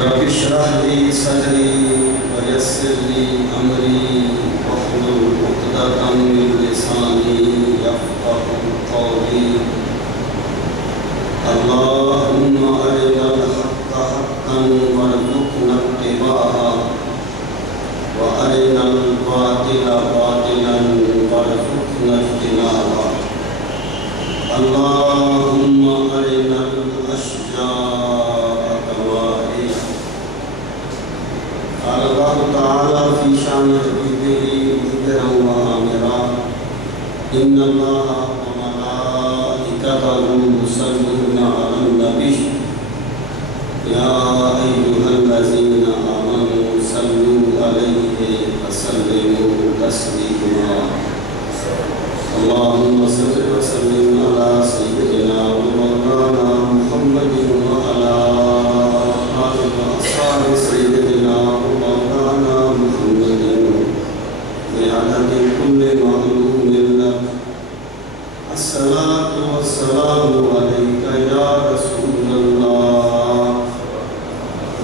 رب اشرح لي صدري ويسر لي أمري واحلل عقدة من لساني يفقهوا قولي اللهم أرنا الحق حقا وارزقنا اتباعه وأرنا الباطل باطلا وارزقنا اجتنابه اللهم أرنا الأشجار كواهية. قال الله تعالى في شأن حبيبه مخبرا وآمرا إن الله وملائكته يصلون على النبي يا أيها الذين آمنوا صلوا عليه وسلموا تسليما. اللهم صل وسلم على سيدنا ومولانا محمد وعلى آله وأصحاب سيدنا ومولانا محمد بعدد كل معلوم لك. الصلاة والسلام عليك يا رسول الله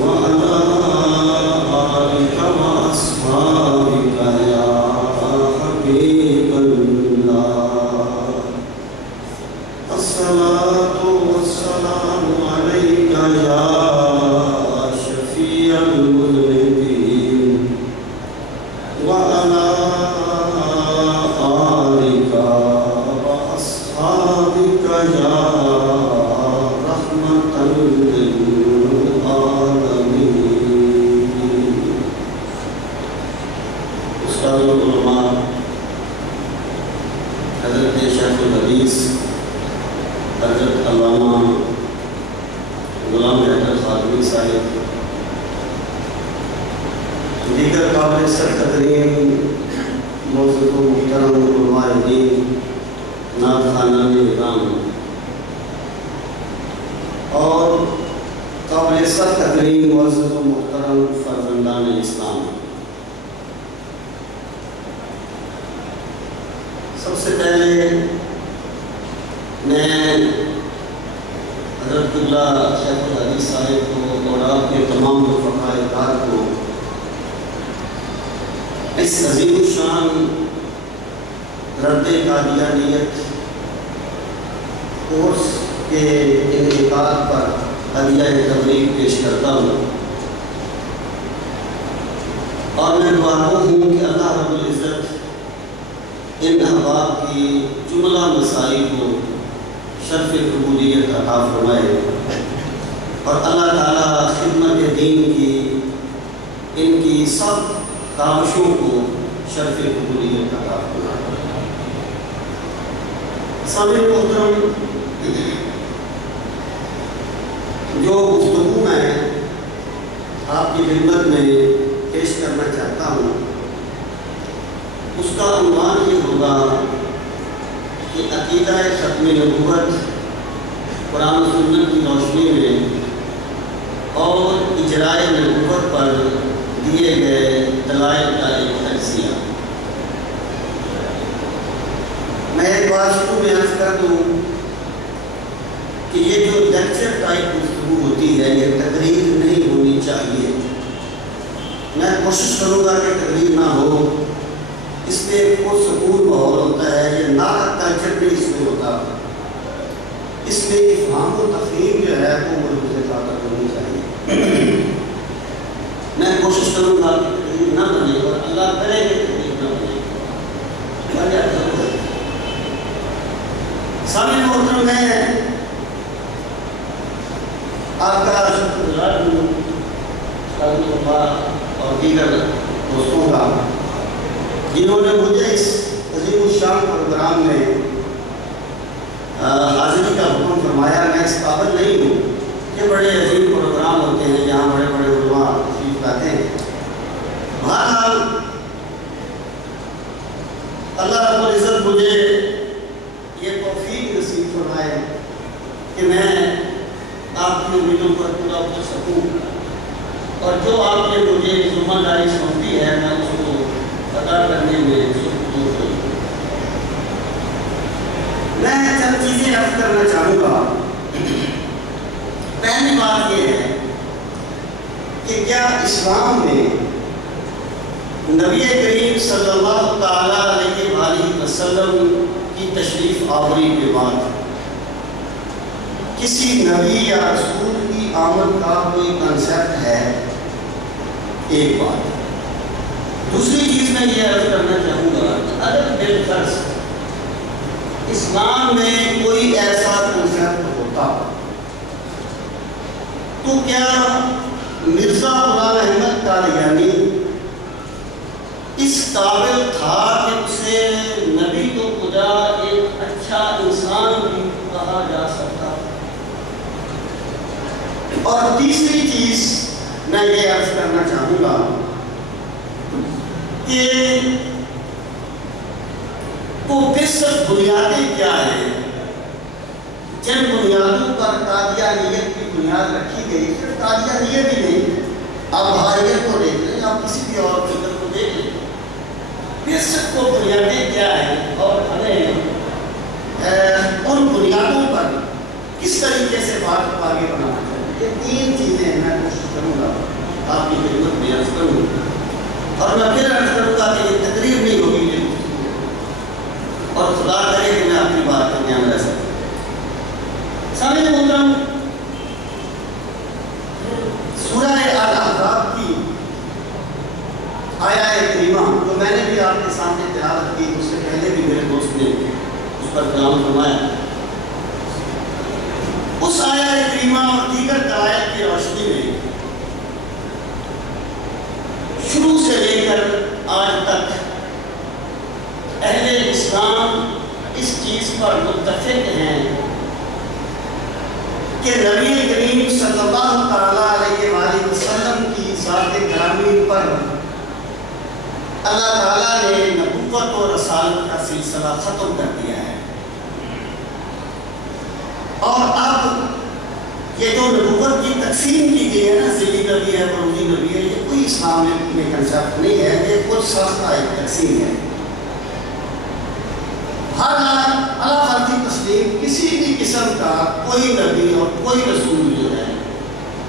وعلى آلك وأصحابك يا حبيب الله. الصلاة والسلام عليك يا شفيع المذنبين وعلى آلك وأصحابك يا رحمة للعالمين. أستاذ العلماء حضرت شیخ الحدیث حضرت علامہ غلام حیدر خادمی صاحب، دیگر قابل سرقدرین موجود محترم علماء دین، نعت خوانان اکرام اور قابل سرقدرین موجود محترم فرزندان اسلام، سب سے پہلے میں حضرت اللہ شیخ الحدیث صاحب کو اور آپ کے تمام رفقائے کار کو اس عظیم الشان رد قادیانیت کورس کے انعقاد پر ہدیہ تبریک پیش کرتا ہوں، اور میں دعا ہوں کہ اللہ رب العزت ان احباب کی جملہ مسائل کو شرف قبولیت عطا فرمائے، اور اللہ تعالیٰ خدمت دین کی ان کی سب کاوشوں کو شرف قبولیت عطا فرمائے۔ سامعین محترم، جو گفتگو میں آپ کی خدمت میں پیش کرنا چاہتا ہوں اس کا عنوان یہ ہوگا کہ عقیدہ ختم نبوت قرآن و سنت کی روشنی میں اور اجرائے نبوت پر دیے گئے دلائل کا ایک تجزیہ۔ میں ایک بات شروع میں عرض کر دوں کہ یہ جو لیکچر ٹائپ گفتگو ہوتی ہے یہ تقریر نہیں ہونی چاہیے۔ میں کوشش کروں گا کہ تقریر نہ ہو، اس میں پرسکون ماحول ہوتا ہے، یہ نعت کلچر بھی اس میں ہوتا ہے، اس میں افہام و تفہیم جو ہے وہ ملک سے طاقت ہونی چاہیے۔ میں کوشش کروں گا کہ تقریر نہ بنے، اور اللہ کرے کہ تقریر نہ بنے۔ سامعین محترم، میں آپ کا شکر گزار ہوں اور دیگر دوستوں کا جنہوں نے مجھے اس عظیم الشان پروگرام میں حاضری کا حکم فرمایا۔ میں اس قابل نہیں ہوں کہ بڑے عظیم پروگرام ہوتے ہیں جہاں بڑے بڑے علماء تشریف لاتے ہیں۔ بہرحال اللہ رب العزت مجھے یہ توفیق نصیب فرمائے کہ میں آپ کی امیدوں پر پورا اتر سکوں، اور جو آپ نے مجھے ذمہ داری سونپی ہے میں اس کو ادا کرنے میں میں چند چیزیں عرض کرنا چاہوں گا۔ پہلی بات یہ ہے کہ کیا اسلام میں نبی کریم صلی اللہ تعالیٰ علیہ وآلہ وسلم کی تشریف آوری کے بعد کسی نبی یا رسول کی آمد کا کوئی کنسیپٹ ہے؟ ایک بات. دوسری چیز میں یہ عرض کرنا چاہوں گا کہ اگر بالفرض اسلام میں کوئی ایسا کنسیپٹ ہوتا تو کیا مرزا غلام احمد قادیانی اس قابل تھا کہ اسے نبی تو خدا ایک اچھا انسان بھی کہا جا سکتا؟ اور تیسری چیز میں یہ عرض کرنا چاہوں گا کہ وہ بصرف بنیادیں کیا ہیں جن بنیادوں پر قادیانیت کی بنیاد رکھی گئی. صرف قادیانیت ہی نہیں، آپ بہائیت کو دیکھ لیں، آپ کسی بھی اور فکر کو دیکھ لیں، بصرف وہ بنیادیں کیا ہیں اور ہمیں ان بنیادوں پر کس طریقے سے بات کو آگے بڑھانا چاہیے. یہ تین چیزیں میں کوشش کروں گا آپ کی خدمت میں عرض کروں، اور میں پھر عرض کروں گا کہ یہ تقریر نہیں ہوگی اور خدا کرے کہ میں اپنی بات کا دھیان رہ سکوں. سامعین محترم، سورہ الاحزاب کی آیہ کریمہ جو میں نے بھی آپ کے سامنے تلاوت کی، اس سے پہلے بھی میرے دوست نے اس پر کلام فرمایا، اس آیہ کریمہ اور دیگر دلائل کی روشنی میں شروع سے لے کر آج تک اہل اسلام اس چیز پر متفق ہیں کہ نبی کریم صلی اللہ تعالیٰ علیہ وآلہ وسلم کی ذات گرامی پر اللہ تعالیٰ نے نبوت و رسالت کا سلسلہ ختم کر دیا ہے، اور اب یہ جو نبوت کی تقسیم کی گئی ہے نا، ذیلی نبی ہے، بروزی نبی ہے، یہ کوئی اسلام میں کنسیپٹ نہیں ہے، یہ خود ساختہ ایک تقسیم ہے. ہر اللہ خالقی تسلیم کسی بھی قسم کا کوئی نبی اور کوئی رسول جو ہے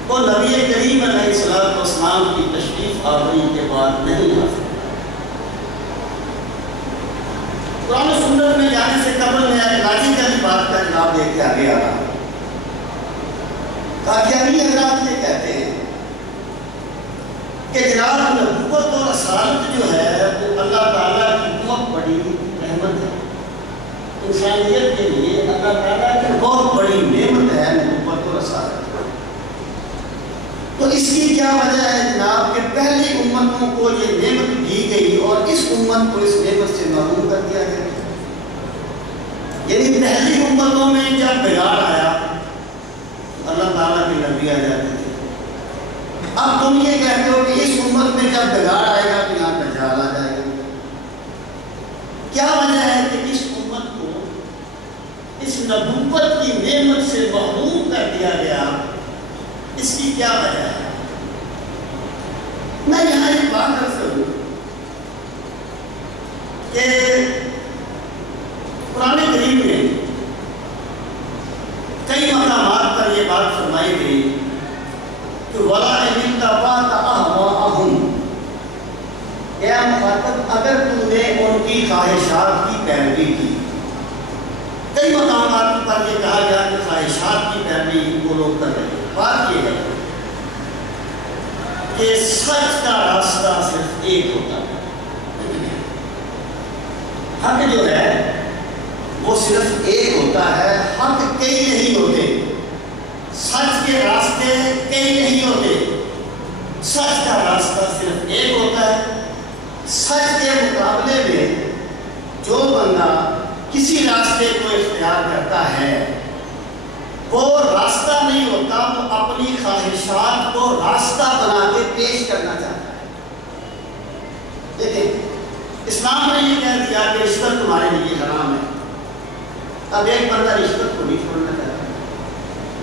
وہ نبی کریم علیہ السلام کی تشریف آوری کے بعد نہیں آ سکتا. قرآن و سنت میں جانے سے قبل میں لاجیکل بات کا جواب دے کے آگے آ رہا. قادیانی حضرات یہ کہتے ہیں کہ جناب نبوت اور رسالت جو ہے وہ اللہ تعالیٰ کی بہت بڑی رحمت ہے، انسانیت کے لیے اللہ تعالیٰ کی بہت بڑی نعمت ہے نبوت و رسالت. تو اس کی کیا وجہ ہے جناب کہ پہلی امتوں کو یہ نعمت دی گئی اور اس امت کو اس نعمت سے محروم کر دیا گیا. یعنی پہلی امتوں میں جب بگاڑ آیا اللہ تعالیٰ کے نبی آ جاتے تھے. اب تم یہ کہتے ہو کہ اس امت میں جب بگاڑ آئے گا تو یہاں دجال آ جائے گا. کیا وجہ ہے کہ اس امت کو اس نبوت کی نعمت سے محروم کر دیا گیا؟ اس کی کیا وجہ ہے؟ میں یہاں ایک بات کر سکوں کہ قرآن کریم میں کئی مقامات پر یہ بات فرمائی گئی کہ وَلَا إِنِ اتَّبَعْتَ أَهْوَاءَهُمْ، اے مخاطب اگر تم نے ان کی خواہشات کی پیروی کی. کئی مقامات پر یہ کہا گیا کہ خواہشات کی پیروی وہ لوگ کر رہے ہیں. بات یہ ہے کہ سچ کا راستہ صرف ایک ہوتا ہے. حق جو ہے وہ صرف ایک ہوتا ہے، حق کئی نہیں ہوتے. سچ کے راستے کئی نہیں ہوتے، سچ کا راستہ صرف ایک ہوتا ہے. سچ کے مقابلے میں جو بندہ کسی راستے کو اختیار کرتا ہے وہ راستہ نہیں ہوتا، وہ اپنی خواہشات کو راستہ بنا کے پیش کرنا چاہتا ہے. دیکھیں اسلام نے یہ کہہ دیا کہ رشوت تمہارے لیے حرام ہے. اب ایک بندہ رشوت کو نہیں چھوڑنا چاہتا،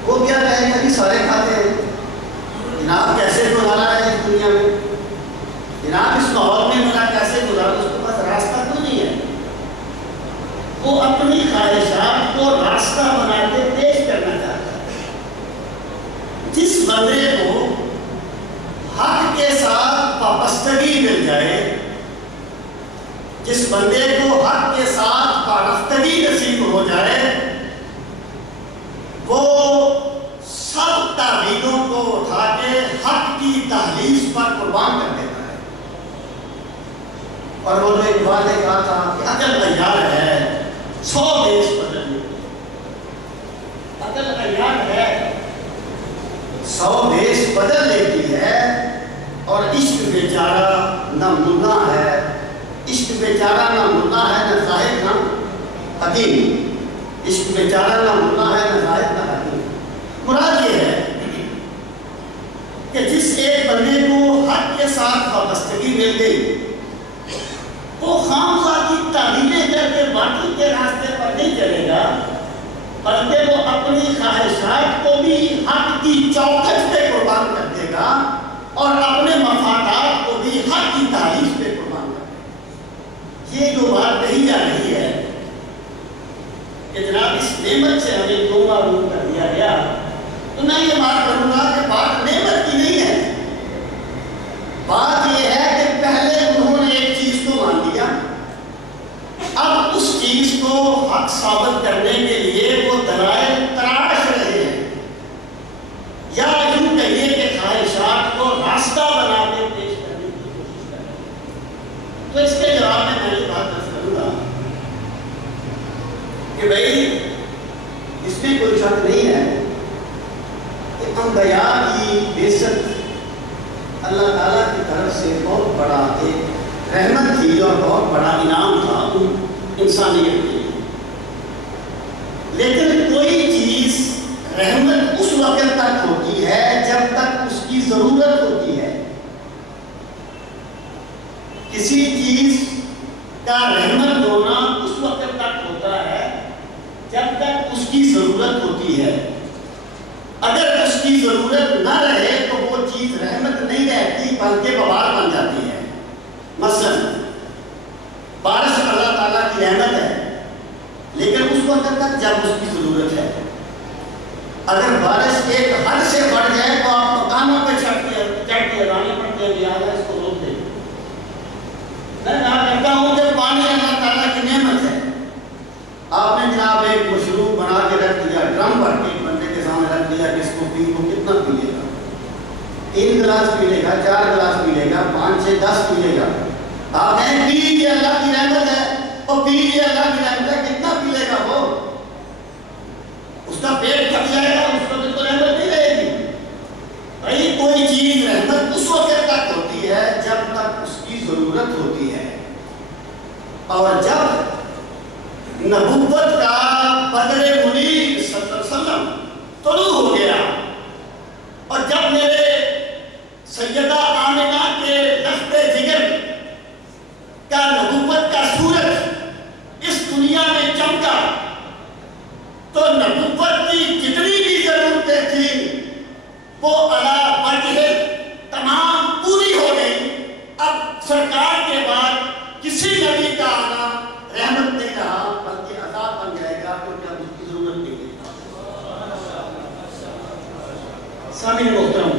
وہ کیا کہے گا کہ سارے کھاتے ہیں. جناب کیسے گزارا ہے اس دنیا میں، جناب اس ماحول میں میرا کیسے گزارا، اس کے پاس راستہ کیوں نہیں ہے. وہ اپنی خواہشات کو راستہ بنا کے پیش کرنا چاہتا ہے. جس بندے کو وابستگی مل جائے، جس بندے کو حق کے ساتھ وابستگی نصیب ہو جائے، وہ سب تعبیروں کو اٹھا کے حق کی تحلیل پر قربان کر دیتا ہے۔ اور وہ جو اقبال نے کہا تھا کہ عقل عیار ہے 100 دیش بدل لیتی ہے، عقل عیار ہے 100 دیش بدل لیتی ہے، اور عشق بیچارہ نہ ملا ہے، عشق بیچارہ نہ ملا ہے نہ زاہد نہ حکیم، عشق بیچارہ نہ ملا ہے نہ زاہد نہ حکیم۔ مراد یہ ہے کہ جس ایک بندے کو حق کے ساتھ وابستگی مل گئی، وہ خامخواہ کی تعلیمیں کر کے باطل کے راستے پر نہیں چلے گا، بلکہ وہ اپنی خواہشات کو بھی حق کی چوکھٹ پہ قربان کر دے گا، اور اپنے مفادات کو بھی حق کی تعریف پہ قربان کر دے گا۔ یہ جو بات کہی جا رہی ہے کہ جناب اس نعمت سے ہمیں دو معلوم کر دیا گیا، تو میں یہ بات کروں گا کہ بات نعمت کی نہیں ہے، بات یہ ہے کہ پہلے انہوں نے ایک چیز کو مان لیا، اب اس چیز کو حق ثابت کرنے کے لیے وہ دلائل تراش رہے ہیں، یا یوں کہیے کہ خواہشات کو راستہ بنا کے پیش کرنے کی کوشش کر رہے ہیں۔ تو اس کے جواب میں یہ بات عرض کروں گا کہ بھائی اس میں کوئی شک نہیں ہے کہ انبیاء کی بعثت اللہ تعالیٰ کی طرف سے بہت بڑا ایک رحمت تھی اور بہت بڑا انعام تھا انسانیت کے لیے، لیکن کوئی چیز رحمت اس وقت تک ہوتی ہے جب تک اس کی ضرورت ہوتی ہے، کسی چیز کا رحمت ہونا اس وقت تک ہوتا ہے جب تک اس کی ضرورت ہوتی ہے، اگر اس کی ضرورت نہ رہے تو وہ چیز رحمت نہیں رہتی بلکہ وبال بن جاتی ہے۔ مثلا بارش اللہ تعالیٰ کی رحمت ہے، لیکن اس وقت تک جب اس کی ضرورت ہے، اگر بارش ایک حد سے بڑھ جائے تو آپ مکانوں پہ چڑھ کے اڑانے پڑتے ہیں، لہٰذا اس کو روک دیں۔ میں کہا کرتا ہوں کہ پانی اللہ تعالیٰ کی نعمت ہے، آپ نے جناب ایک مشروب بنا کے رکھ دیا، ڈرم بھر کے بندے کے سامنے رکھ دیا کہ اس کو پی، وہ کتنا پی لے گا؟ 3 گلاس پی لے گا، 4 گلاس پی لے گا، 5 6 10 پی لے گا۔ آپ کہیں پی یہ اللہ کی رحمت ہے، اور پی یہ اللہ کی رحمت ہے، کتنا پی لے گا وہ؟ اس کا پیٹ پھٹ جائے گا، اس کو تو رحمت نہیں رہے گی۔ بھائی کوئی چیز رحمت اس وقت تک ہوتی ہے جب تک اس کی ضرورت ہوتی ہے، اور جب نبوت کا بدر منیر صلی اللہ علیہ وسلم طلوع ہو گیا، اور جب میرے سیدہ آمنہ کے لخت جگر کا نبوت کا سورج اس دنیا میں چمکا، تو نبوت کی جتنی بھی ضرورتیں تھیں وہ علی وجہ تمام پوری ہو گئی۔ اب سرکار کے بعد کسی نبی کا آنا رحمت نہیں رہا بلکہ عذاب بن جائے گا، کیونکہ اب اس کی ضرورت نہیں ہے۔ سامعین محترم،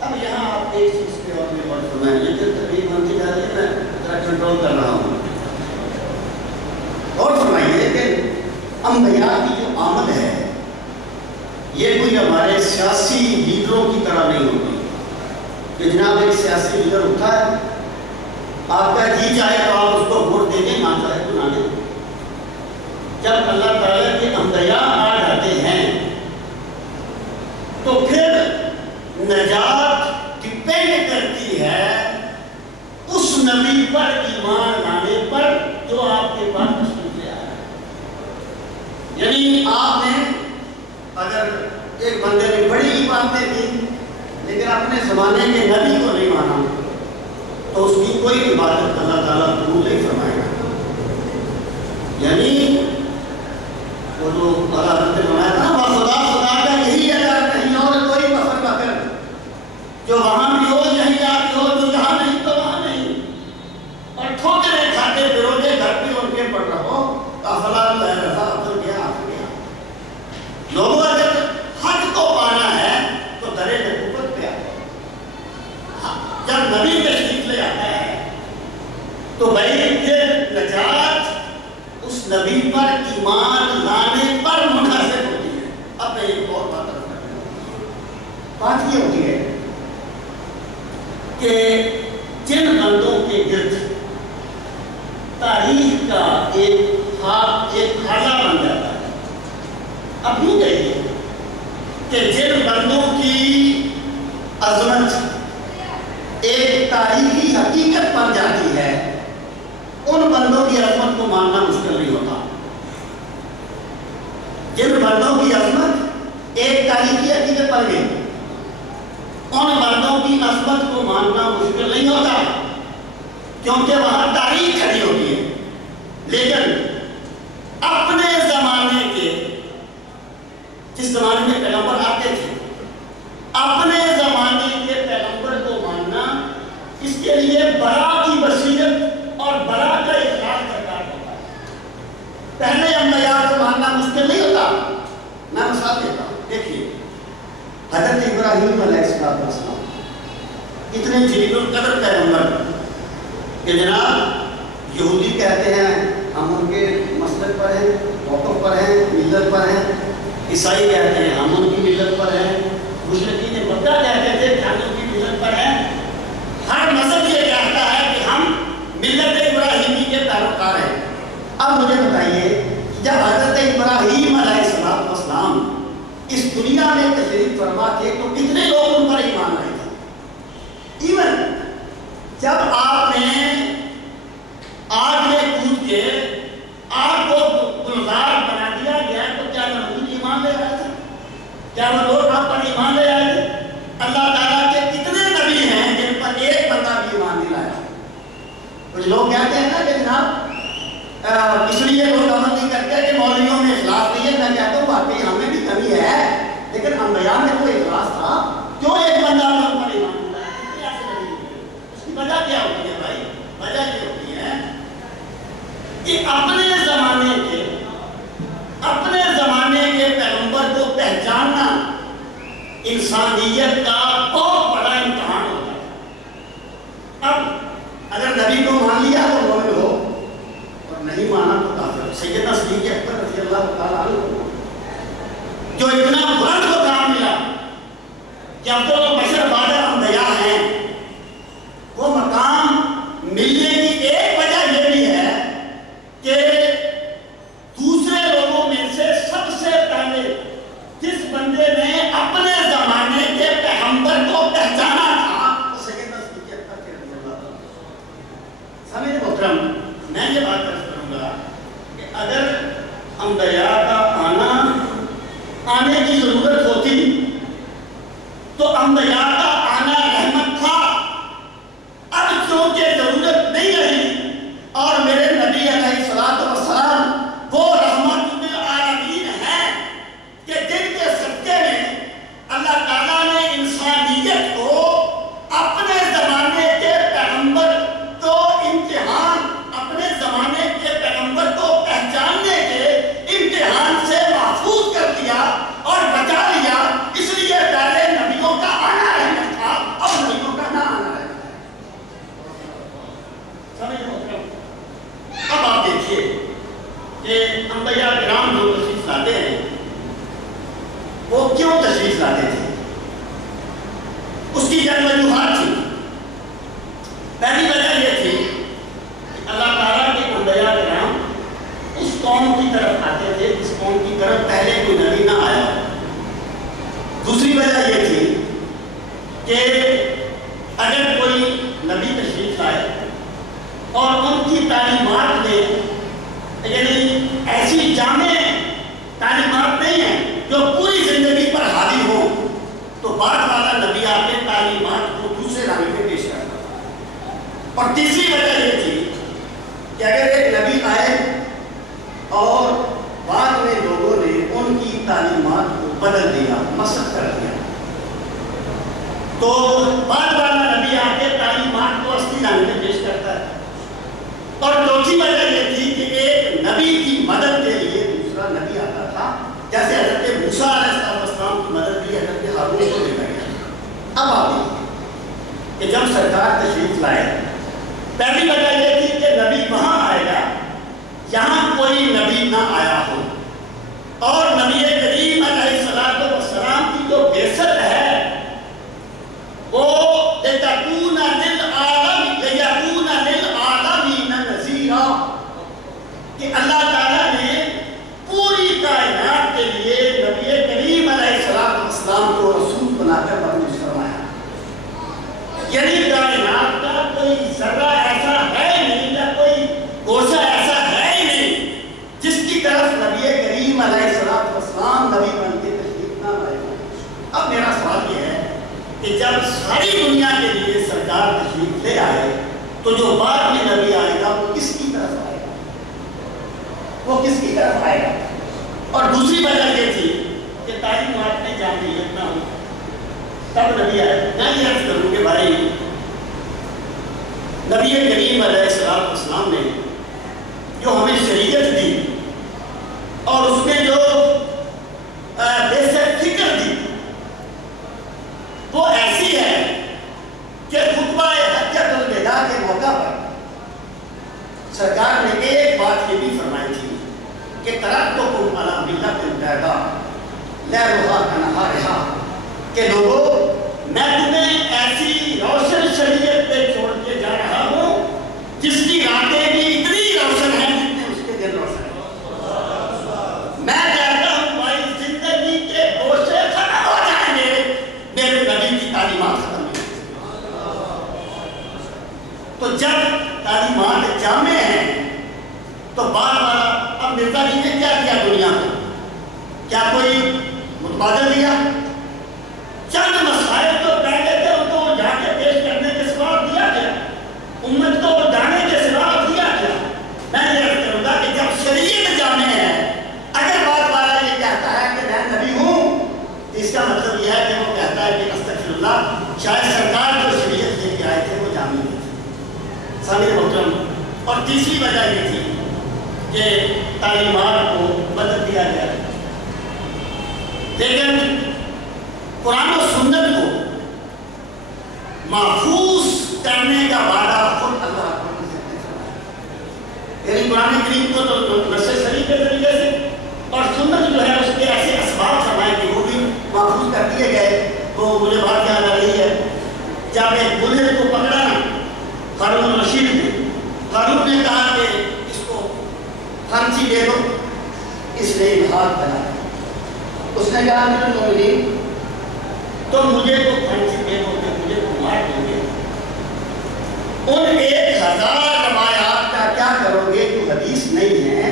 اب یہاں آپ ایک چیز پہ اور میں بات فرمائیں، لیکن تقریب بنتی جا رہی ہے، میں ذرا کنٹرول کر رہا ہوں۔ اور فرمائیے کہ انبیاء کی جو آمد ہے یہ کوئی ہمارے سیاسی لیڈروں کی طرح نہیں ہوتی کہ جناب ایک سیاسی لیڈر اٹھا ہے، آپ کا جی چاہے تو آپ اس کو ووٹ دے دیں، نہ چاہے تو نہ دیں۔ جب اللہ تعالیٰ کے انبیاء آ جاتے ہیں تو پھر نجات ڈپینڈ کرتی ہے اس نبی پر ایمان لانے پر جو آپ کے پاس تشریف لے آیا ہے۔ یعنی آپ نے اگر ایک بندے نے بڑی باتیں کی لیکن اپنے زمانے کے نبی کو نہیں مانا تو اس کی کوئی عبادت اللہ تعالیٰ قبول نہیں فرمائے گا۔ یعنی وہ جو اللہ نے فرمایا تھا وہ خدا کا یہی اگر نہیں اور کوئی مفر بکر، جو وہاں بھی ہو یہی آپ ہو، جو جہاں نہیں تو وہاں نہیں، اور ٹھوکریں کھاتے پھروگے گھر بھی ان کے پڑ رہو، افلا رضا افضل گیا آخر گیا۔ لوگوں اگر حق کو پانا ہے تو درے نبوت پہ آئے، جب نبی تشریف تو بھائی یہ نجات اس نبی پر ایمان لانے پر منحصر ہوتی ہے. اب میں ایک اور بات کرتا ہوں. بات یہ ہوتی ہے کہ جن بندوں کے گرد تاریخ کا ایک حاضہ بن جاتا ہے. اب یوں کہیے کہ جن بندوں کی عظمت ایک تاریخی حقیقت بن جاتی ہے ان بندوں کی عظمت کو ماننا مشکل نہیں ہوتا. جن بندوں کی عظمت ایک تاریخی حقیقت بن گئی ان بندوں کی عظمت کو ماننا مشکل نہیں ہوتا کیونکہ وہاں تاریخ کھڑی ہوتی ہے. لیکن اپنے زمانے کے جس زمانے میں پیغمبر آتے تھے اپنے زمانے کے پیغمبر کو ماننا اس کے لیے بڑا کی بصیرت اور بڑا کا اخلاص درکار ہوتا ہے. پہلے انبیاء کو ماننا مشکل نہیں ہوتا. میں مثال دیتا ہوں. دیکھیے حضرت ابراہیم علیہ السلام اتنے جلیل القدر پیغمبر کہ جناب یہودی کہتے ہیں ہم ان کے مسلک پر ہیں, موقف پر ہیں, ملت پر ہیں. عیسائی کہتے ہیں ہم ان کی ملت پر ہیں. مشرکین مکہ کہتے تھے کہ ہم ان کی ملت پر ہیں. ہر مذہب یہ کہتا ہے کہ ہم ملت ابراہیمی کے پیروکار ہیں. اب مجھے بتائیے جب حضرت ابراہیم علیہ السلام اس دنیا میں تشریف فرما تھے تو کتنے لوگ ان پر ایمان لائے تھے؟ ایون جب آپ نے آگ میں کود کے آگ کو گلزار بنا دیا گیا تو کیا نبی ایمان لے آئے تھے؟ کیا وہ لوگ آپ پر ایمان لے آئے تھے؟ اللہ تعالیٰ کے کتنے نبی ہیں جن پر ایک بندہ بھی ایمان نہیں لایا؟ کچھ لوگ کہتے ہیں نا کہ جناب اس لیے لوگ عمل نہیں کرتے کہ مولویوں میں اخلاص نہیں ہے. میں کہتا ہوں واقعی ہمیں بھی کمی ہے لیکن انبیاء میں تو اخلاص تھا. کیوں ایک بندہ لوگ پر ایمان نہیں لایا؟ اس کی وجہ کیا ہوتی ہے بھائی؟ وجہ یہ ہوتی ہے کہ اپنے زمانے کے پیغمبر کو پہچاننا انسانیت کا بہت بڑا امتحان ہوتا ہے. اب اگر نبی کو مان لیا تو مومن ہو اور نہیں مانا تو کافر. سیدنا صدیق اکبر رضی اللہ تعالیٰ عنہ جو اتنا بلند کو کام ملا کہ افضل البشر بعد انبیاء ہیں, وہ مقام ملنے کی ایک وجہ یہ بھی ہے کہ دوسرے لوگوں میں سے سب سے پہلے جس بندے نے اپنے زمانے کے پیغمبر کو پہچانا تھا وہ سیدنا صدیق اکبر رضی اللہ عنہ. سامعین محترم, میں یہ بات کروں گا کہ اگر انبیاء کا آنے کی ضرورت ہوتی تو انبیاء کا آنا رحمت تھا. اب کیونکہ ضرورت نہیں رہی اور میرے نبی علیہ السلام وہ رحمت للعالمین ہیں کہ جن کے صدقے میں اللہ تعالیٰ نے انسانیت کو اپنے زمانے کے پیغمبر کو امتحان, اپنے زمانے کے پیغمبر کو پہچاننے کے امتحان سے محفوظ کر دیا اور بچا لیا. اس لیے پہلے نبیوں کا آنا رحمت تھا اور نبیوں کا نہ آنا رحمت ہے. اب آپ دیکھیے کہ انبیاء کرام جو تشریف لاتے ہیں وہ کیوں تشریف لاتے تھے؟ اس کی کیا وجوہات تھی؟ پہلی وجہ یہ تھی کہ اللہ تعالیٰ کے انبیاء کرام اس قوم کی طرف آتے تھے جس قوم کی طرف پہلے کوئی نبی نہ آیا. دوسری وجہ یہ تھی کہ اگر کوئی نبی تشریف لائے اور ان کی تعلیمات میں یعنی ایسی جامع تعلیمات نہیں ہیں جو پوری زندگی پر حاوی ہو تو بعد والا نبی آ کے تعلیمات کو دوسرے رنگ میں پیش کرتا تھا. اور تیسری وجہ یہ تھی کہ اگر ایک نبی آئے اور بعد میں لوگوں نے ان کی تعلیمات کو بدل دیا, مسخ کر دیا, تو بعد والا نبی آ کے تعلیمات کو اصلی رنگ میں پیش کرتا ہے. اور چوتھی وجہ یہ تھی کہ ایک نبی کی مدد کے لیے دوسرا نبی آتا تھا, جیسے حضرت موسیٰ علیہ السلام کی مدد کے لیے حضرت ہارون کو بھیجا گیا. اب آپ دیکھیے کہ جب سرکار تشریف لائے پہلی وجہ یہ تھی کہ آئے تو جو بعد میں نبی آئے گا وہ کس کی طرف آئے گا؟ وہ کس کی طرف آئے گا؟ اور دوسری وجہ یہ تھی کہ تعلیمات میں جامعیت نہ ہو تب نبی آئے. میں یہ عرض کروں کہ بھائی نبی کریم علیہ السلام نے جو ہمیں شریعت دی اور اس میں جو بیسک فکر دی وہ ایسی ہے کہ خطبہ حجۃ الوداع کے موقع پر سرکار نے ایک بات یہ بھی فرمائی تھی کہ ترکتکم علی ملۃ بیضاء لیلھا کنہارھا کہ لوگوں میں تمہیں ایسی روشن شریعت پہ چھوڑ کے جا رہا ہوں جس کی راتیں بھی اتنی روشن ہیں جتنے اس کے دن روشن ہیں. میں کہتا ہوں بھائی زندگی کے گوشے ختم ہو جائیں گے میرے نبی کی تعلیمات ختم نہیں. تو جب تعلیمات جامع ہیں تو بار بار اب مرزا جی نے کیا کیا دنیا میں؟ کیا کوئی متبادل دیا؟ چند مسائل تو پہلے تھے ان کو جا کے پیش کرنے کے سوا دیا گیا، امت کو جانے کے سوا دیا گیا. میں یہ عرض کروں گا کہ جب شریعت جامع ہے اگر بات والا یہ کہتا ہے کہ میں نبی ہوں تو اس کا مطلب یہ ہے کہ وہ کہتا ہے کہ استغفر اللہ شاید سرکار جو شریعت لے کے آئے تھے وہ جامع نہیں تھی. سامعین محترم، اور تیسری وجہ یہ تھی کہ تعلیمات کو بدل دیا گیا. لیکن قرآن و سنت کو محفوظ کرنے کا وعدہ خود اللہ نے فرمایا. یعنی قرآن کریم کو تو نص صریح کے ذریعے سے اور سنت جو ہے اس کے ایسے اسباب فرمائے کہ وہ بھی محفوظ کر دیے گئے. تو مجھے بات یاد آ رہی ہے جب ایک بلند کو پکڑا نا ہارون الرشید نے، ہارون نے کہا کہ اس کو پھانسی دے دو، اس نے ہاتھ بنا. اس نے کہا امیر المومنین تو مجھے تو پھانسی دے دو کہ مجھے تو مار دیں گے. ان 1000 روایات کا کیا کرو گے جو حدیث نہیں ہے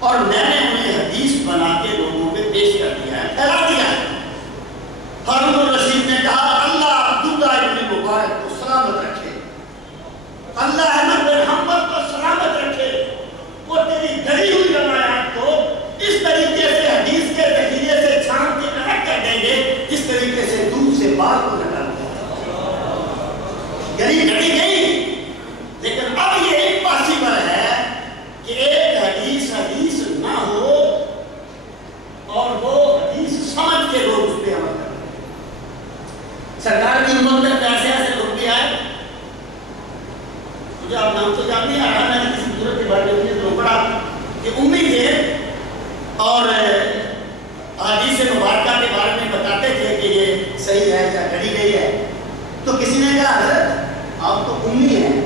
اور میں نے انہیں حدیث بنا کے لوگوں پہ پیش کر دیا ہے، پھیلا دیا ہے. ہارون الرشید نے کہا اللہ عبداللہ ابن مبارک کو سلامت رکھے، اللہ احمد بن حنبل کو سلامت رکھے، وہ تیری گھڑی ہوئی روایات کو اس طریقے سے حدیث کے ذخیرے سے چھان کے الگ کر دیں گے جس طریقے سے دودھ سے بال کو نکال دیا. یعنی گھڑی نہیں، لیکن اب یہ امپاسبل ہے کہ ایک حدیث نہ ہو اور وہ حدیث سمجھ کے لوگ اس پہ عمل کریں. سرکار کی امت میں ایسے ایسے لوگ بھی آئے، مجھے آپ نام تو یاد نہیں آ رہا، میں نے کسی بزرگ کے بارے میں لوگ پڑھا کہ امید تھے اور حدیث مبارکہ کے بارے میں بتاتے تھے کہ یہ صحیح ہے یا گھڑی گئی ہے. تو کسی نے کہا حضرت آپ تو امی ہیں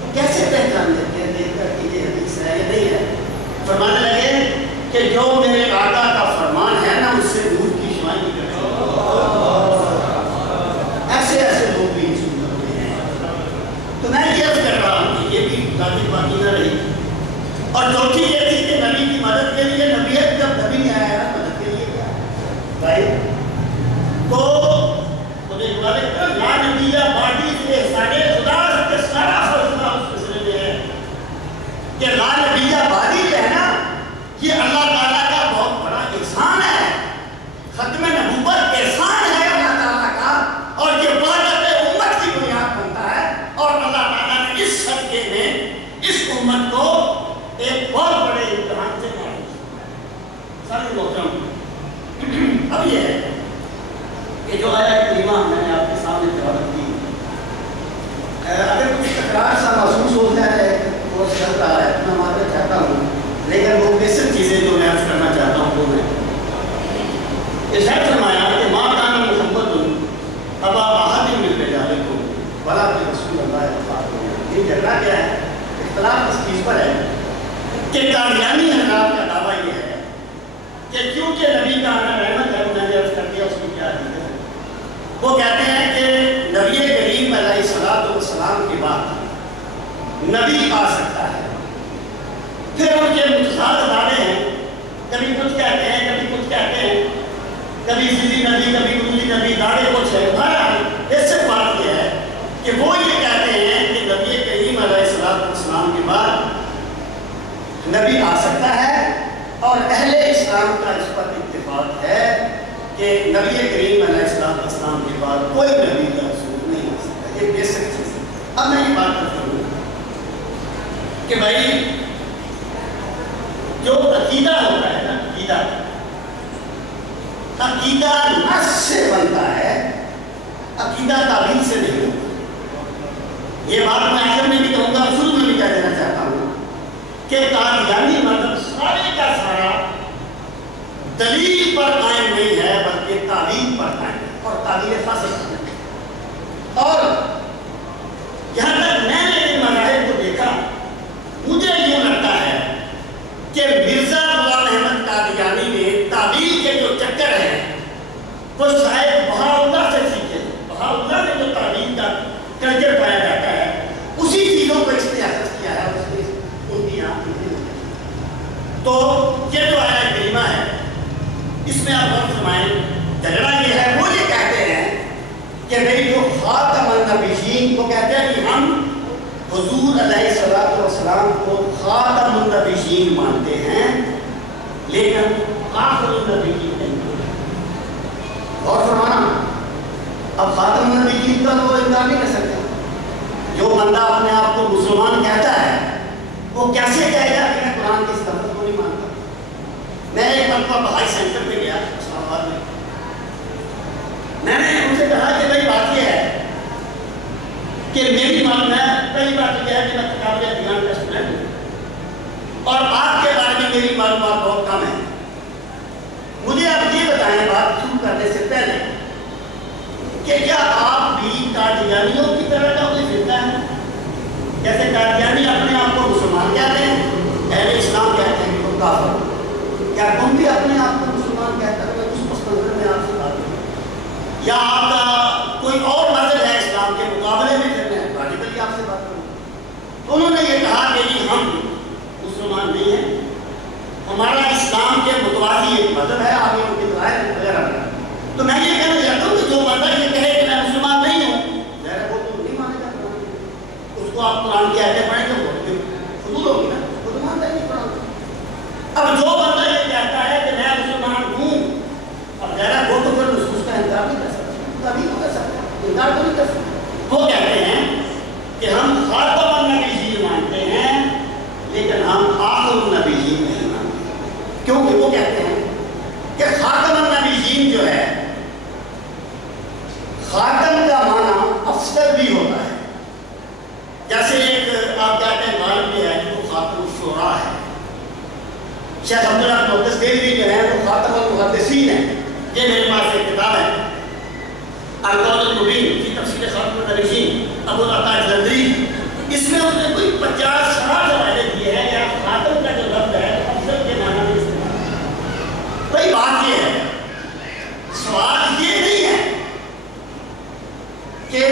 تو کیسے پہچان دیتے ہیں دیکھ کر کہ یہ حدیث ہے یا نہیں ہے؟ فرمانے لگے کہ جو میرے آقا کا فرمان ہے نا اس سے نور کی شعاع نکلتی ہے. ایسے ایسے لوگ بھی ہوتے ہیں. تو میں یہ عرض کر رہا ہوں کہ یہ بھی ذاتی باقی نہ رہی. اور چوتھی یہ تھی کہ نبی کی مدد کے لیے نبیت جب نبی نہیں آیا نا مدد کے لیے کیا بھائی تو مجھے لا نبیہ بعدی سے سارے خدا کے سارا فیصلہ اس مسئلے میں ہے کہ لا نبیہ بعدی جو ہے نا یہ اللہ تعالیٰ کا بہت بڑا احسان ہے. ختم نبوت احسان ہے اللہ تعالیٰ کا اور یہ وحدت امت کی بنیاد بنتا ہے. اور اللہ تعالیٰ نے اس صدقے میں اس امت کو ایک بہت بڑے امتحان سے مارا. سارے محترم، اب یہ ہے کہ جو آیت کریمہ میں نے آپ کے سامنے تلاوت کی، اگر کچھ تکرار سا محسوس ہوتا ہے وہ چل رہا ہے میں معذرت چاہتا ہوں، لیکن وہ بیسک چیزیں جو میں عرض کرنا چاہتا ہوں وہ میں ارشاد فرمایا کہ ما کان محمد ابا احد من رجالکم ولکن رسول اللہ خاتم. یہ جھگڑا کیا ہے؟ اختلاف اس چیز پر ہے کہ قادیانی حضرات کا دعویٰ یہ ہے کہ کیونکہ نبی کا آنا رحمت ہے، میں نے عرض کر دیا اس کی کیا حدیث ہے. وہ کہتے ہیں کہ نبی کریم علیہ السلام کے بعد نبی آ سکتا ہے. پھر ان کے متضاد دعوے ہیں، کبھی کچھ کہتے ہیں کبھی کچھ کہتے ہیں، کبھی ذلی نبی کبھی کلی نبی، دعوے کچھ ہے. بہرحال اس سے بات یہ ہے کہ وہ یہ کہتے ہیں کہ نبی کریم علیہ السلام کے بعد کوئی نبی کا رسول نہیں ہو سکتا. یہ بیسک چیز ہے. اب میں یہ بات کرتا ہوں کہ بھائی جو عقیدہ ہوتا ہے نا، عقیدہ نص سے بنتا ہے، عقیدہ تعبیر سے نہیں ہوتا. یہ بات میں آخر میں بھی کہوں گا، شروع میں بھی کہہ دینا چاہتا ہوں کہ قادیانی مذہب سارے کا سارا دلیل پر قائم نہیں ہے بلکہ تعبیر پر قائم ہے اور تعبیر فاسد ہے. اور یہاں تک میں نے ان مذاہب کو دیکھا، مجھے یہ لگتا ہے کہ مرزا غلام احمد قادیانی نے تعبیر کے جو چکر ہیں وہ شاید بہاءاللہ سے سیکھے. بہاءاللہ نے جو تعبیر کا کلچر پایا جاتا ہے اسی چیزوں کو اس نے اخذ کیا ہے، اس نے ان کی آنکھ میں. تو یہ جو آیت کریمہ ہے اس میں آپ غور فرمائیں، جھگڑا یہ ہے، وہ یہ کہتے ہیں کہ بھئی جو خاتم النبیین کو کہتے ہیں کہ ہم حضور علیہ السلام کو خاتم النبیین مانتے ہیں لیکن آخر النبیین نہیں. غور فرمانا، اب خاتم النبیین کا تو انکار نہیں کر سکتے. جو بندہ اپنے آپ کو مسلمان کہتا ہے وہ کیسے کہے گا کہ میں قرآن کی اس لفظ کو نہیں مانتا. میں ایک مرتبہ بہائی سینٹر پہ گیا اسلام آباد میں نے ان سے کہا کہ بھائی بات یہ ہے کہ میری معلومات، پہلی بات یہ ہے کہ میں قابل دیوان کا اسٹوڈنٹ ہوں اور آپ کے بارے میں میری معلومات بہت کم ہے. مجھے آپ یہ بتائیں بات شروع کرنے سے پہلے کہ کیا آپ بھی قادیانیوں کی طرح کا کوئی فرقہ ہے؟ جیسے قادیانی اپنے آپ کو مسلمان کہتے ہیں، اہل اسلام کہتے ہیں کہ وہ کافر. کیا تم بھی اپنے آپ کو مسلمان کہتے ہیں؟ اس مستقبل میں آپ سے بات کروں یا آپ کا کوئی اور مذہب ہے اسلام کے مقابلے میں کرنا ہے، راجیکلی آپ سے بات کروں. تو انہوں نے یہ کہا کہ جی ہم مسلمان نہیں ہیں، ہمارا اسلام کے متوازی ایک مذہب ہے، آگے ان کے دلائل وغیرہ. تو میں یہ کہنا چاہتا ہوں کہ جو بندہ یہ کہے کہ میں مسلمان نہیں ہوں، ظاہر ہے وہ تو نہیں مانے گا قرآن. اس کو آپ قرآن کی آیتیں پڑھیں گے فضول ہوگی نا، وہ تو مانتا ہی نہیں قرآن. اب جو بندہ یہ کہتا ہے کہ میں مسلمان ہوں، اب ظاہر ہے وہ تو پھر اس کا انکار نہیں کر سکتا، تبھی تو کر سکتا ہے، انکار تو نہیں کر سکتا. وہ کہتے ہیں کہ ہم خاتم النبیین مانتے ہیں لیکن ہم آخر النبیین نہیں مانتے. کیونکہ وہ کہتے ہیں کہ خاتم النبیین جو ہے، خاتم کا معنی افضل بھی ہوتا ہے. جیسے ایک آپ کہتے ہیں غالب بھی ہے جو خاتم الشعراء ہے. شیخ عبداللہ محدث دہلوی جو ہے وہ خاتم المحدثین ہے. یہ میرے پاس ایک کتاب ہے القول المبین فی تفسیر خاتم النبیین ابو العطاء الجلندری. اس میں اس نے کوئی 50-60 حوالے دیے ہیں کہ خاتم کا جو لفظ ہے افضل کے معنی میں استعمال. کوئی بات یہ ہے، سوال یہ نہیں ہے کہ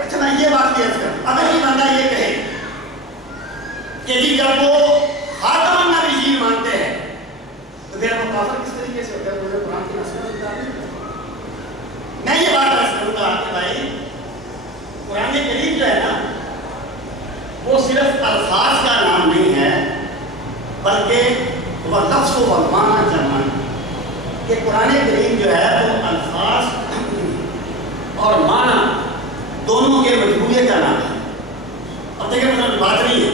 اچھا میں یہ بات کیا کروں، اگر یہ بندہ یہ کہے کہ جی جب وہ خاتم النبیین مانتے ہیں تو پھر وہ کافر کس طریقے سے ہوتا ہے؟ مجھے قرآن کی نص میں یہ بات عرض کروں گا کہ بھائی قرآن کریم جو ہے نا وہ صرف الفاظ کا نام نہیں ہے بلکہ وہ لفظ و معنی جمع ہے. کہ قرآن کریم جو ہے وہ الفاظ اور معنی دونوں کے مجموعے کا نام ہے. اب دیکھیں مطلب بات نہیں ہے،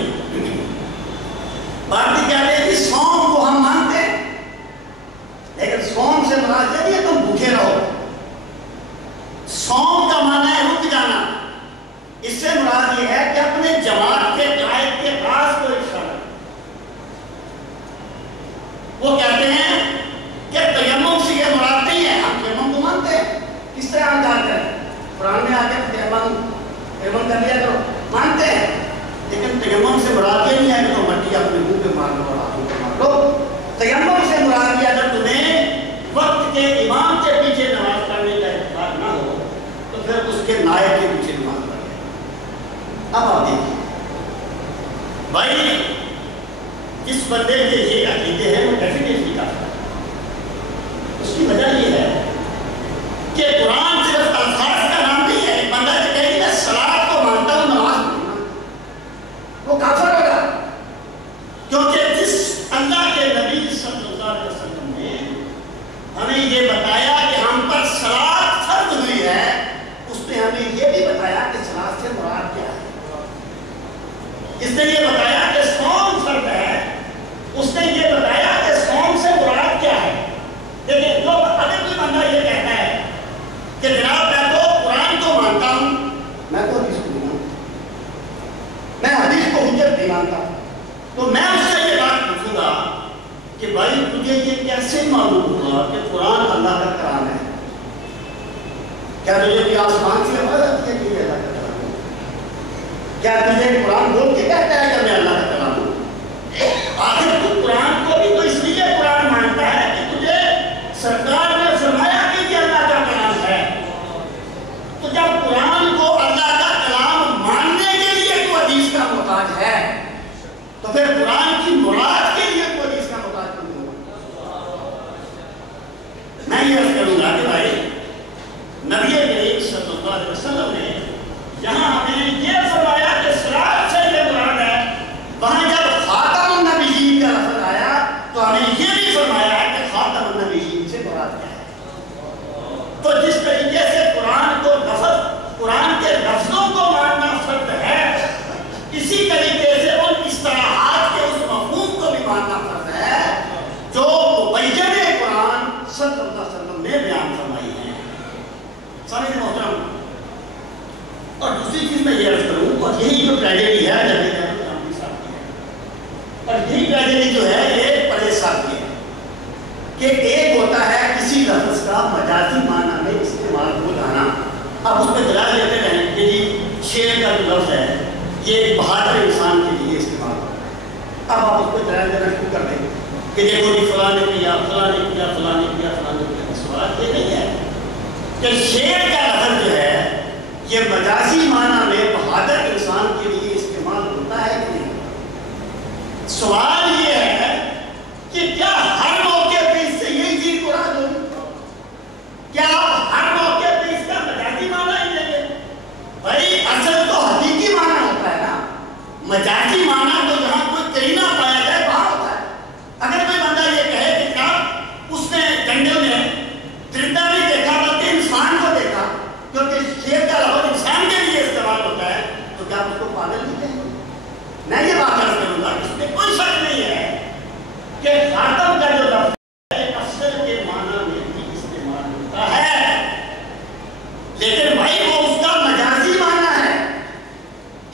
بات یہ کہتے ہیں کہ سوم کو ہم مانتے ہیں لیکن سوم سے مراد یہ نہیں ہے تم بھوکے رہو. سوم کا معنی ہے رک جانا. اس سے مراد یہ ہے کہ اپنے جماعت کے قائد کے راز کو اشارہ. وہ کہتے ہیں کہ تیمم سے یہ مراد نہیں ہے. ہم تیمم کو مانتے ہیں، کس طرح ہم جانتے ہیں؟ قرآن میں آ کے تیمم کر لیا کرو، مانتے ہیں. لیکن تیمم سے مراد یہ نہیں ہے کہ تم مٹی اپنے منہ پہ مار لو اور ہاتھوں پہ مار لو. تیمم سے مراد یہ اگر تمہیں وقت کے امام کے پیچھے نماز پڑھنے کا اعتبار نہ ہو تو پھر اس کے نائب کے پیچھے نماز پڑھے. اب آپ دیکھیے بھائی جس بندے کے یہ عقیدے ہیں وہ ڈیفینیٹلی کافر ہے. اس کی وجہ یہ ہے کہ قرآن صرف الفاظ کا نام نہیں ہے. ایک بندہ جو کہے کہ میں صلاۃ کو مانتا ہوں نماز نہیں مانتا، وہ کافر ہوگا. کیونکہ جس اللہ کے نبی صلی اللہ علیہ وسلم نے ہمیں یہ بتایا کہ ہم اس نے یہ بتایا کہ صوم فرض ہے، اس نے یہ بتایا کہ صوم سے مراد کیا ہے. دیکھیں جو اگر کوئی بندہ یہ کہتا ہے کہ جناب میں تو قرآن کو مانتا ہوں، میں تو حدیث کو نہیں مانتا، میں حدیث کو حجت نہیں مانتا، تو میں اس سے یہ بات پوچھوں گا کہ بھائی تجھے یہ کیسے معلوم ہوا کہ قرآن اللہ کا کلام ہے؟ کیا تجھے بھی آسمان سے آواز آتی ہے کہ یہ اللہ کا کلام ہے؟ کیا تجھے قرآن بول کے کہتا ہے کہ میں اللہ کا کلام ہوں؟ آخر تو قرآن کو بھی تو اس لیے قرآن مانتا ہے کہ تجھے سرکار نے فرمایا کہ یہ اللہ کا کلام ہے. تو جب قرآن کو اللہ کا کلام ماننے کے لیے تو حدیث کا محتاج ہے، تو پھر قرآن کی مراد کے لیے تو حدیث کا محتاج نہیں ہوگا. میں یہ عرض کروں گا کہ بھائی نبی کریم صلی اللہ علیہ وسلم نے یہاں ہمیں یہ فرمایا کہ صراط سے یہ مراد ہے، وہاں جب خاتم النبیین کا لفظ آیا تو ہمیں یہ بھی فرمایا ہے کہ خاتم النبیین سے مراد کیا ہے. تو جس طریقے سے قرآن کو قرآن کے لفظوں کو ماننا فرض ہے، اسی طریقے سے ان اصطلاحات کے اس مفہوم کو بھی ماننا فرض ہے جو مبین قرآن صلی اللہ علیہ وسلم نے بیان فرمائی ہے. سامنے محترم، اور دوسری چیز میں یہ عرض کروں، اور یہی جو ٹریجڈی ہے اور یہی ٹریجڈی جو ہے یہ پرہیز صاحب کی ہے کہ ایک ہوتا ہے کسی لفظ کا مجازی معنی میں استعمال ہو جانا. اب اس پہ دلال دیتے رہیں کہ جی شیر کا جو لفظ ہے یہ بہادر انسان کے لیے استعمال ہو. اب آپ اس پہ دلال دینا شروع کر دیں کہ دیکھو جی فلاں نے کیا، فلاں نے کیا، فلاں نے کیا، فلاں نے کیا. سوال یہ نہیں ہے کہ شیر کا لفظ جو ہے یہ مجازی معنی میں بہادر انسان کے لیے استعمال ہوتا ہے کہ نہیں. سوال یہ ہے کہ کیا ہر موقع پہ اس سے یہی چیز مراد ہوگی؟ کیا آپ ہر موقع پہ اس کا مجازی معنی ہی لیں گے؟ بھائی اصل تو حقیقی معنی ہوتا ہے نا، مجازی معنی تو جہاں کوئی قرینہ پایا جائے وہاں ہوتا ہے. اگر کوئی بندہ یہ کہے کہ جناب اس نے جنگل میں درندہ نہیں دیکھا بلکہ انسان کو دیکھا، کیونکہ شیر کا لفظ انسان کے لیے استعمال ہوتا ہے، تو کیا اس کو پاگل نہیں کہیں گے؟ میں یہ بات عرض کروں گا، اس میں کوئی شک نہیں ہے کہ خاتم کا جو لفظ ہے اصل کے معنی میں بھی استعمال ہوتا ہے، لیکن بھائی وہ اس کا مجازی معنی ہے.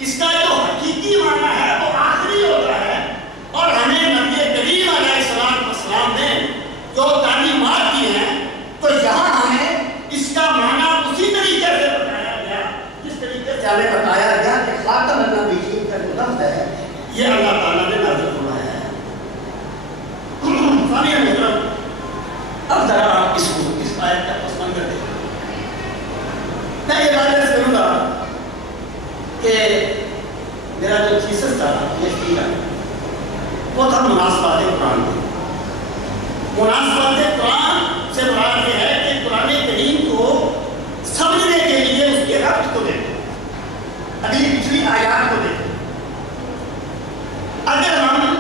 اس کا جو حقیقی معنی ہے وہ آخری ہوتا ہے. اور ہمیں نبی کریم علیہ السلام نے جو تعلیمات دی ہیں تو یہاں ہمیں اس کا معنی اسی طریقے سے بتایا گیا جس طریقے سے ہمیں بتایا گیا کہ خاتم النبیین کا جو لفظ ہے یہ اللہ تعالیٰ نے نازل فرمایا ہے. سامعین محترم، اب ذرا آپ اس آیت کا پس منظر دیکھیں. میں یہ بات عرض کروں گا کہ میرا جو تھیسس تھا PhD کا وہ تھا مناسبات قرآن کی. مناسبات قرآن سے مراد یہ ہے کہ قرآن کریم کو سمجھنے کے لیے اس کے ربط کو دیکھیں، اگلی پچھلی آیات کو دیکھیں. اگر ہم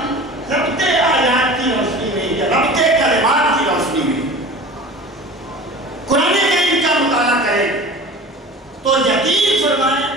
ربط آیات کی روشنی میں یا ربط کلمات کی روشنی میں قرآن کریم کا مطالعہ کریں تو یقین فرمائیں